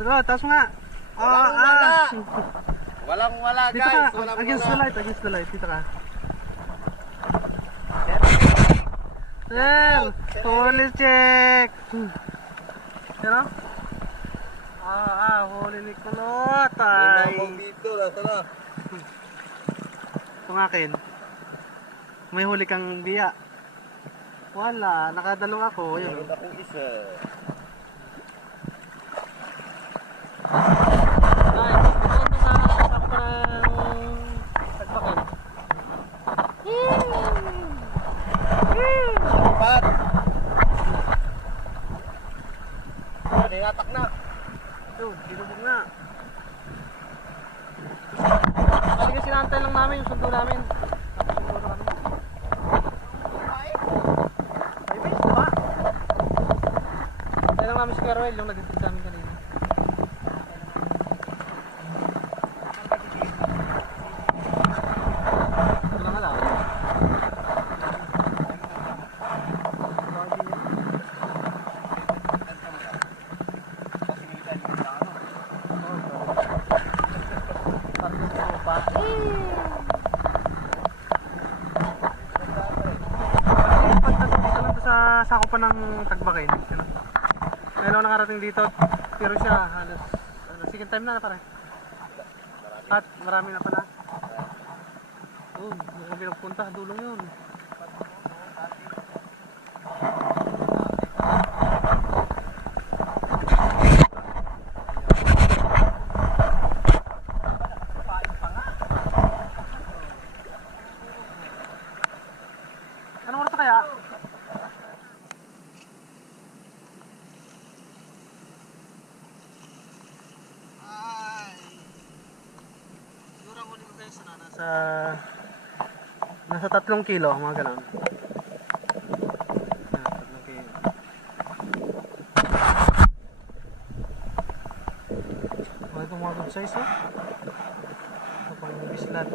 Taas mo nga. Walang wala Dito guys. ka. Walang Against the wala. light. Against the light. Dito ka. Sir! Huli check! Pero? Huli ni Kulot. Ay. Dito, nasa na? Itong akin. May huli kang biya. Wala. Nakadalong ako. Yun. Meron akong isa. Ay, ito sa sakop pa ng tagbakin. Pat! Nilatak na. Ito, dinubog na. Kasi kasi sinantay lang namin yung sundo namin. Tapos sundo na kami. Ay, base, diba? Antay lang namin si Caroel yung nag-atid sa amin kanina. Ito lang alam. Sa sako pa ng tagbakin. Ngayon ako nakarating dito, pero siya halos second time na pare. At marami na pala. Mukhang pinagpunta, dulong yun. Anong oras na kaya? Nasa 3 kilo, mga ganun. Tatlong kilo. Mga good size, oh. Ito pa yung bislat.